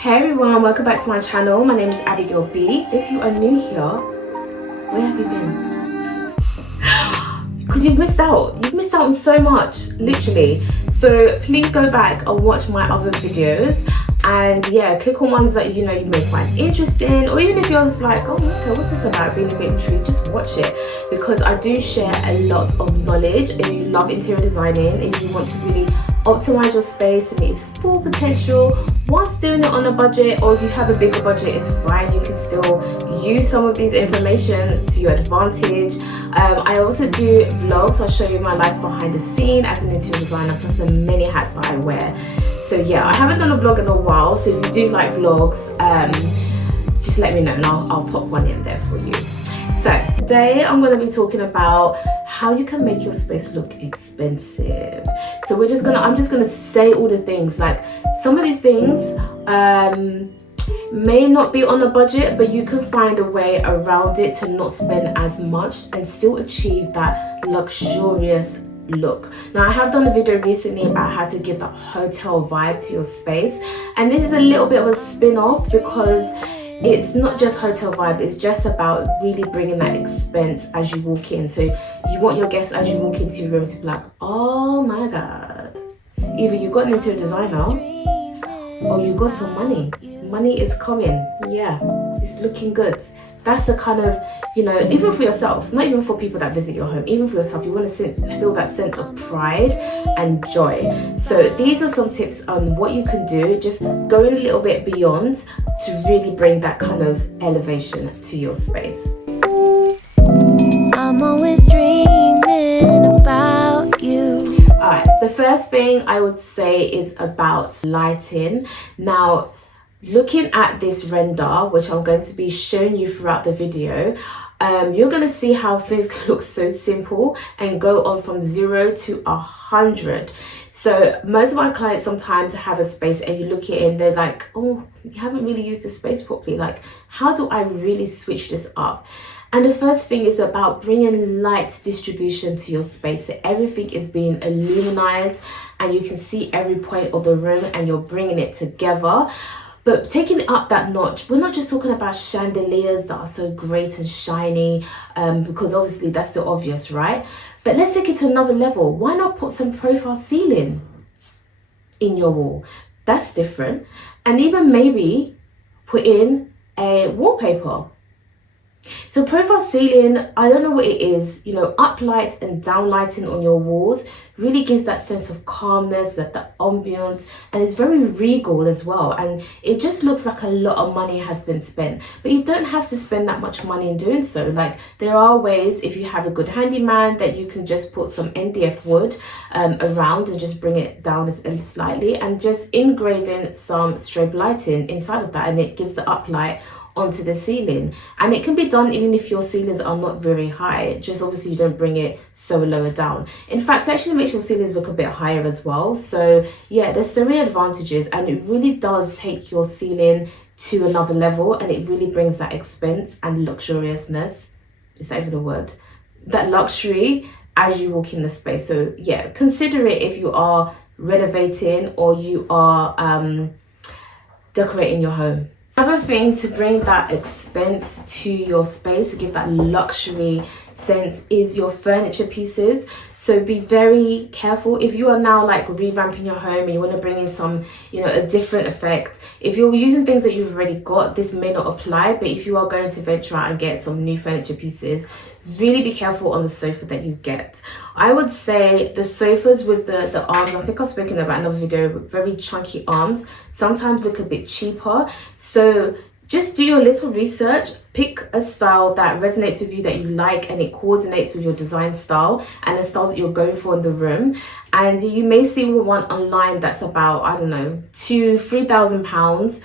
Hey everyone, welcome back to my channel. My name is Abigail B. If you are new here, where have you been? Because you've missed out. You've missed out on so much, literally. So please go back and watch my other videos. And yeah, click on ones that you know you may find interesting, or even if you're just like, oh okay, what's this about, being a bit intrigued, just watch it, because I do share a lot of knowledge. If you love interior designing, if you want to really optimize your space and its full potential whilst doing it on a budget, or if you have a bigger budget, it's fine, you can still use some of these information to your advantage. I also do vlogs. I'll show you my life behind the scene as an interior designer, plus the many hats that I wear. So yeah, I haven't done a vlog in a while, so if you do like vlogs, just let me know and I'll pop one in there for you. So today I'm going to be talking about how you can make your space look expensive. So I'm just gonna say all the things. Like, some of these things may not be on a budget, but you can find a way around it to not spend as much and still achieve that luxurious look. Now, I have done a video recently about how to give that hotel vibe to your space, and this is a little bit of a spin-off because it's not just hotel vibe, it's just about really bringing that expense as you walk in. So you want your guests as you walk into your room to be like, oh my god, either you got an interior designer or you got some money. Money is coming. Yeah, it's looking good. That's the kind of, you know, even for yourself, not even for people that visit your home, even for yourself, you want to feel that sense of pride and joy. So these are some tips on what you can do, just going a little bit beyond to really bring that kind of elevation to your space. I'm always dreaming about you. Alright, the first thing I would say is about lighting. Now, looking at this render, which I'm going to be showing you throughout the video, you're going to see how things can look so simple and go on from 0 to 100. So most of my clients sometimes have a space and you look at it and they're like, oh, you haven't really used the space properly. Like, how do I really switch this up? And the first thing is about bringing light distribution to your space. So everything is being illuminized and you can see every point of the room and you're bringing it together. But taking it up that notch, we're not just talking about chandeliers that are so great and shiny, because obviously that's the obvious, right? But let's take it to another level. Why not put some profile ceiling in your wall? That's different. And even maybe put in a wallpaper. So profile ceiling, I don't know what it is, you know, up light and down lighting on your walls really gives that sense of calmness, that the ambience, and it's very regal as well. And it just looks like a lot of money has been spent, but you don't have to spend that much money in doing so. Like, there are ways, if you have a good handyman, that you can just put some MDF wood around and just bring it down slightly and just engraving some strobe lighting inside of that, and it gives the uplight onto the ceiling. And it can be done even if your ceilings are not very high, just obviously you don't bring it so lower down. In fact, it actually makes your ceilings look a bit higher as well. So yeah, there's so many advantages, and it really does take your ceiling to another level, and it really brings that expense and luxuriousness, is that even a word, that luxury as you walk in the space. So yeah, consider it if you are renovating or you are decorating your home. Another thing to bring that expense to your space, to give that luxury sense, is your furniture pieces. So be very careful if you are now like revamping your home and you want to bring in some, you know, a different effect. If you're using things that you've already got, this may not apply, but if you are going to venture out and get some new furniture pieces, really be careful on the sofa that you get. I would say the sofas with the arms, I think I've spoken about in another video, with very chunky arms, sometimes look a bit cheaper. So just do your little research, pick a style that resonates with you, that you like, and it coordinates with your design style and the style that you're going for in the room. And you may see one online that's about, I don't know, £2,000-3,000.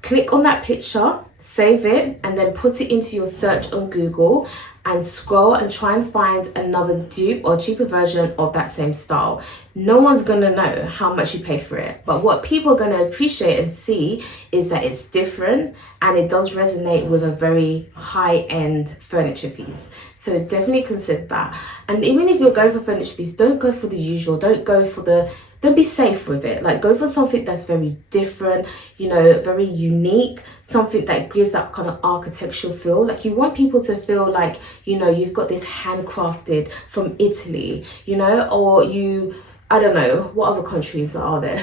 Click on that picture, save it, and then put it into your search on Google and scroll and try and find another dupe or cheaper version of that same style. No one's gonna know how much you paid for it, but what people are gonna appreciate and see is that it's different and it does resonate with a very high-end furniture piece. So definitely consider that. And even if you're going for furniture piece, don't go for the usual. Don't go for the don't be safe with it. Like, go for something that's very different, you know, very unique, something that gives that kind of architectural feel. Like, you want people to feel like, you know, you've got this handcrafted from Italy, you know, or I don't know, what other countries are there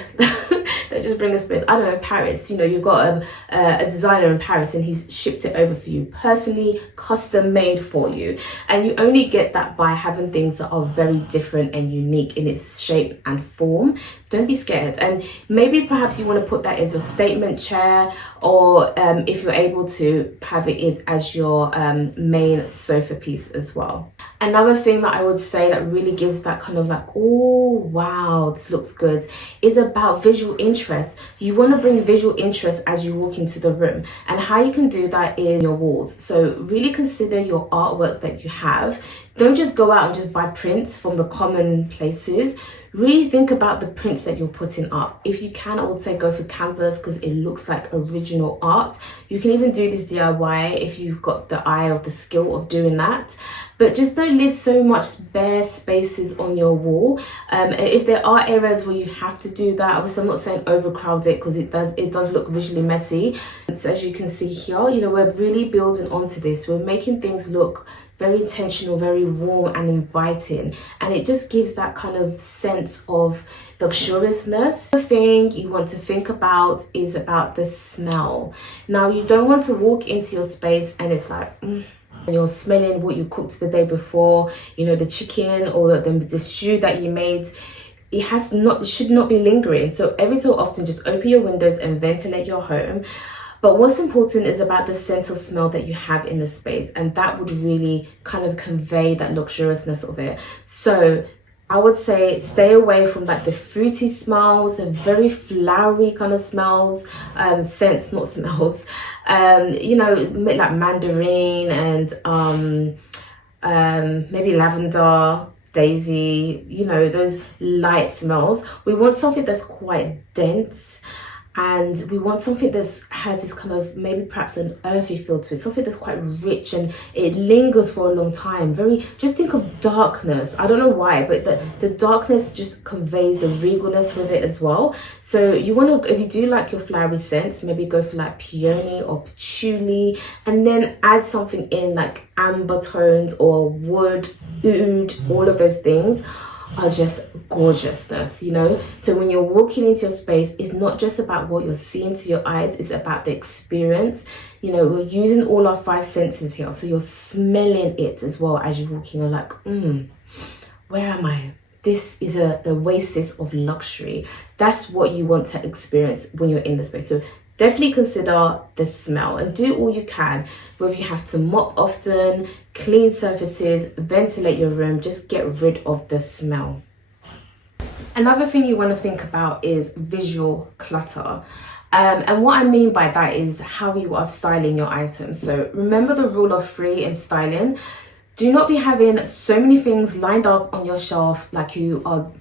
that just bring a space? I don't know, Paris, you know, you've got a designer in Paris and he's shipped it over for you, personally custom made for you. And you only get that by having things that are very different and unique in its shape and form. Don't be scared. And maybe perhaps you want to put that as your statement chair, or if you're able to have it as your main sofa piece as well. Another thing that I would say that really gives that kind of like, oh wow, this looks good, is about visual interest. You want to bring visual interest as you walk into the room, and how you can do that is your walls. So really consider your artwork that you have. Don't just go out and just buy prints from the common places. Really think about the prints that you're putting up. If you can, I would say go for canvas because it looks like original art. You can even do this DIY if you've got the eye of the skill of doing that. But just don't leave so much bare spaces on your wall. If there are areas where you have to do that, obviously I'm not saying overcrowd it, because it does look visually messy. So as you can see here, you know, we're really building onto this. We're making things look very intentional, very warm and inviting, and it just gives that kind of sense of luxuriousness. The thing you want to think about is about the smell. Now, you don't want to walk into your space and it's like and you're smelling what you cooked the day before, you know, the chicken or the stew that you made. It should not be lingering. So every so often, just open your windows and ventilate your home. But what's important is about the sense of smell that you have in the space, and that would really kind of convey that luxuriousness of it. So I would say stay away from like the fruity smells, the very flowery kind of smells, scents, not smells, you know, like mandarin and maybe lavender, daisy, you know, those light smells. We want something that's quite dense, and we want something that has this kind of maybe perhaps an earthy feel to it, something that's quite rich and it lingers for a long time. Just think of darkness. I don't know why, but the darkness just conveys the regalness with it as well. So you want to, if you do like your flowery scents, maybe go for like peony or patchouli, and then add something in like amber tones or wood, oud. All of those things are just gorgeousness, you know. So when you're walking into your space, it's not just about what you're seeing to your eyes, it's about the experience. You know, we're using all our 5 senses here, so you're smelling it as well as you're walking. You're like, where am I? This is the oasis of luxury. That's what you want to experience when you're in the space. So definitely consider the smell and do all you can. Whether you have to mop often, clean surfaces, ventilate your room, just get rid of the smell. Another thing you want to think about is visual clutter. And what I mean by that is how you are styling your items. So remember the rule of 3 in styling. Do not be having so many things lined up on your shelf like you are,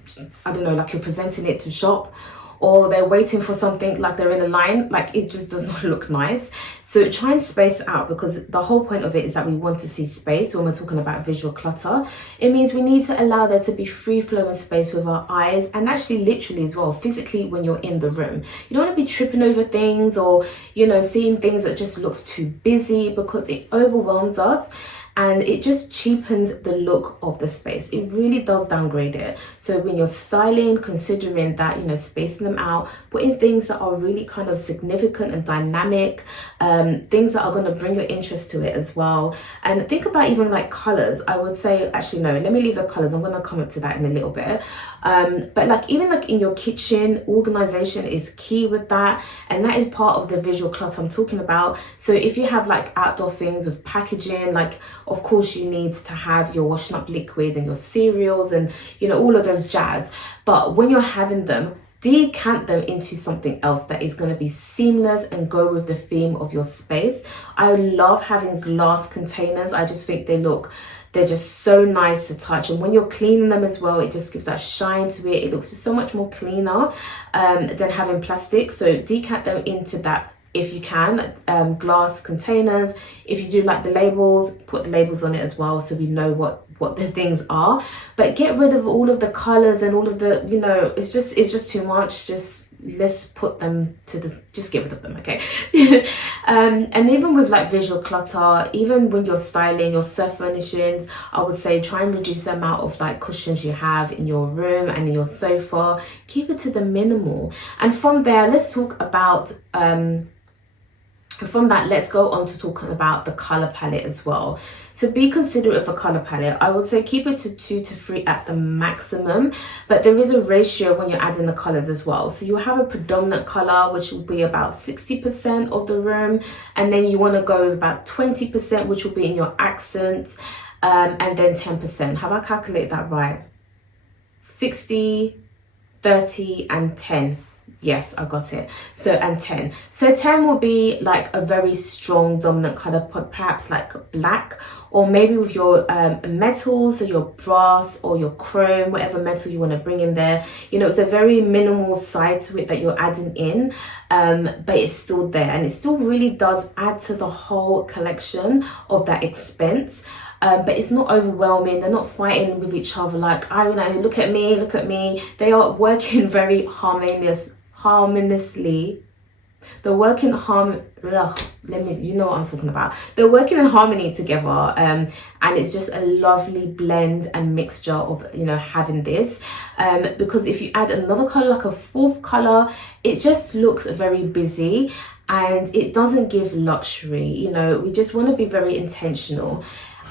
I don't know, like you're presenting it to shop, or they're waiting for something like they're in a line. Like, it just does not look nice. So try and space out, because the whole point of it is that we want to see space. When we're talking about visual clutter, it means we need to allow there to be free flowing space with our eyes, and actually literally as well, physically, when you're in the room. You don't want to be tripping over things or, you know, seeing things that just looks too busy, because it overwhelms us. And it just cheapens the look of the space. It really does downgrade it. So when you're styling, considering that, you know, spacing them out, putting things that are really kind of significant and dynamic, things that are going to bring your interest to it as well. And think about even like colors. I would say, actually, no, let me leave the colors. I'm going to come up to that in a little bit. But like, even like in your kitchen, organization is key with that. And that is part of the visual clutter I'm talking about. So if you have like outdoor things with packaging, like, of course you need to have your washing up liquid and your cereals and, you know, all of those jazz. But when you're having them, decant them into something else that is going to be seamless and go with the theme of your space. I love having glass containers. I just think they're just so nice to touch, and when you're cleaning them as well, it just gives that shine to it. It looks just so much more cleaner than having plastic. So decant them into that if you can, glass containers. If you do like the labels, put the labels on it as well, so we know what the things are. But get rid of all of the colors and all of the, you know, it's just too much. Just let's put them to the, just get rid of them, okay? And even with like visual clutter, even when you're styling your surf furnishings, I would say try and reduce the amount of like cushions you have in your room and in your sofa. Keep it to the minimal. And from there, let's talk about from that, let's go on to talking about the color palette as well. So be considerate of the color palette. I would say keep it to 2 to 3 at the maximum, but there is a ratio when you're adding the colors as well. So you have a predominant color, which will be about 60% of the room, and then you want to go with about 20%, which will be in your accents, and then 10%. Have I calculated that right? 60, 30, and 10. Yes, I got it. So, and 10. So 10 will be like a very strong dominant color, perhaps like black, or maybe with your metals, so your brass or your chrome, whatever metal you want to bring in there. You know, it's a very minimal side to it that you're adding in, but it's still there, and it still really does add to the whole collection of that expense. But it's not overwhelming. They're not fighting with each other like, I don't know, look at me, look at me. They are working very harmoniously. They're working you know what I'm talking about. They're working in harmony together, and it's just a lovely blend and mixture of, you know, having this, because if you add another color, like a fourth color, it just looks very busy and it doesn't give luxury. You know, we just want to be very intentional.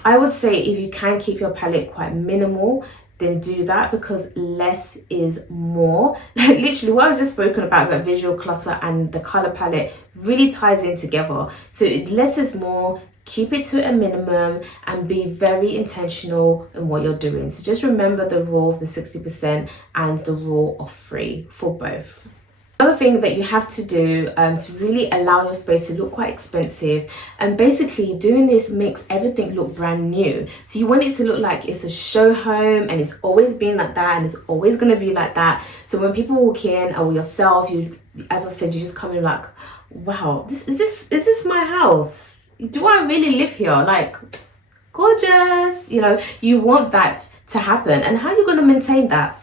I would say if you can keep your palette quite minimal, then do that, because less is more. Like literally what I was just spoken about visual clutter and the color palette really ties in together. So less is more. Keep it to a minimum and be very intentional in what you're doing. So just remember the rule of the 60% and the rule of 3 for both. Another thing that you have to do to really allow your space to look quite expensive, and basically doing this makes everything look brand new. So you want it to look like it's a show home, and it's always been like that, and it's always going to be like that. So when people walk in, or yourself, you, as I said, you just come in like, wow, is this my house? Do I really live here? Like, gorgeous. You know, you want that to happen. And how are you going to maintain that?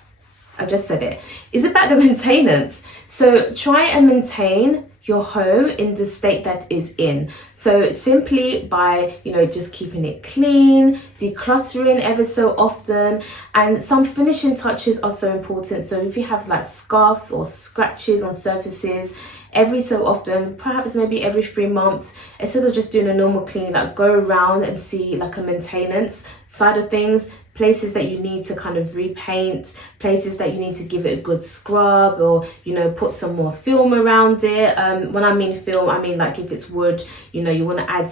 I just said it. It's about the maintenance. So try and maintain your home in the state that is in. So simply by, you know, just keeping it clean, decluttering ever so often, and some finishing touches are so important. So if you have like scuffs or scratches on surfaces, every so often, perhaps maybe every 3 months, instead of just doing a normal clean, like go around and see like a maintenance side of things, places that you need to kind of repaint, places that you need to give it a good scrub, or, you know, put some more film around it. When I mean film, I mean like if it's wood, you know, you want to add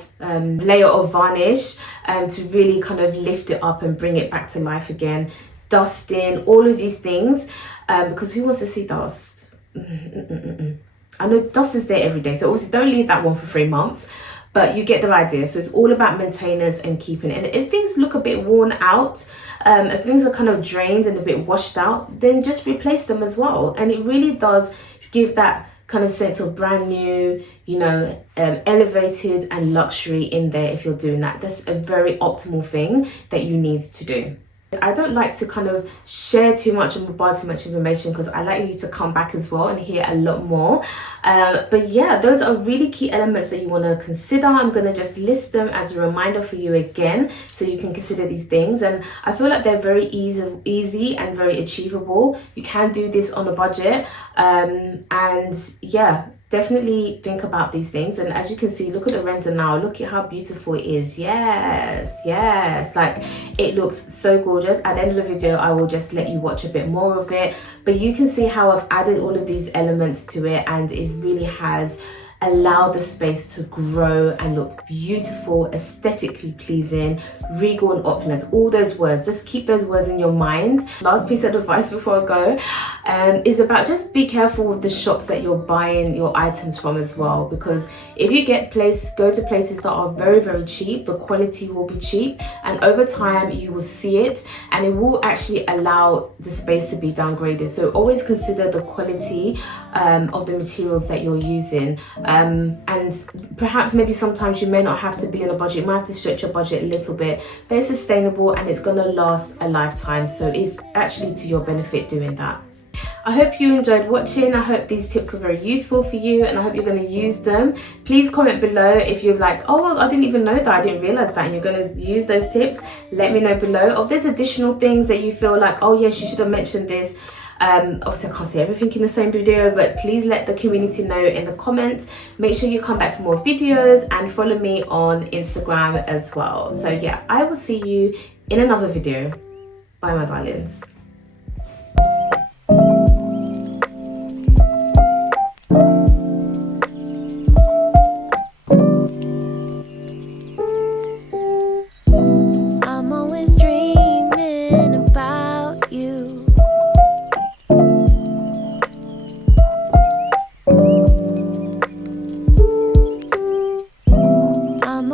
layer of varnish to really kind of lift it up and bring it back to life again. Dusting, all of these things, because who wants to see dust? I know dust is there every day, so obviously don't leave that one for 3 months, but you get the idea. So it's all about maintenance and keeping it. And if things look a bit worn out, if things are kind of drained and a bit washed out, then just replace them as well. And it really does give that kind of sense of brand new, you know, elevated and luxury in there if you're doing that. That's a very optimal thing that you need to do. I don't like to kind of share too much and bombard too much information, because I like you to come back as well and hear a lot more. But yeah, those are really key elements that you want to consider. I'm going to just list them as a reminder for you again, so you can consider these things. And I feel like they're very easy and very achievable. You can do this on a budget. And yeah, definitely think about these things. And as you can see, look at the render now. Look at how beautiful it is. Yes, like it looks so gorgeous. At the end of the video, I will just let you watch a bit more of it, but you can see how I've added all of these elements to it, and it really has allowed the space to grow and look beautiful, aesthetically pleasing, regal and opulent. All those words, just keep those words in your mind. Last piece of advice before I go is about just be careful with the shops that you're buying your items from as well, because if you go to places that are very, very cheap, the quality will be cheap, and over time you will see it, and it will actually allow the space to be downgraded. So always consider the quality of the materials that you're using. and perhaps maybe sometimes you may not have to be on a budget, you might have to stretch your budget a little bit, but it's sustainable and it's gonna last a lifetime, so it's actually to your benefit doing that. I hope you enjoyed watching. I hope these tips were very useful for you and I hope you're going to use them. Please comment below if you're like, oh, well, I didn't even know that, I didn't realize that, and you're going to use those tips. Let me know below. Or if there's additional things that you feel like, oh yes, you should have mentioned this. Obviously I can't say everything in the same video, but please let the community know in the comments. Make sure you come back for more videos and follow me on Instagram as well. So yeah, I will see you in another video. Bye my darlings.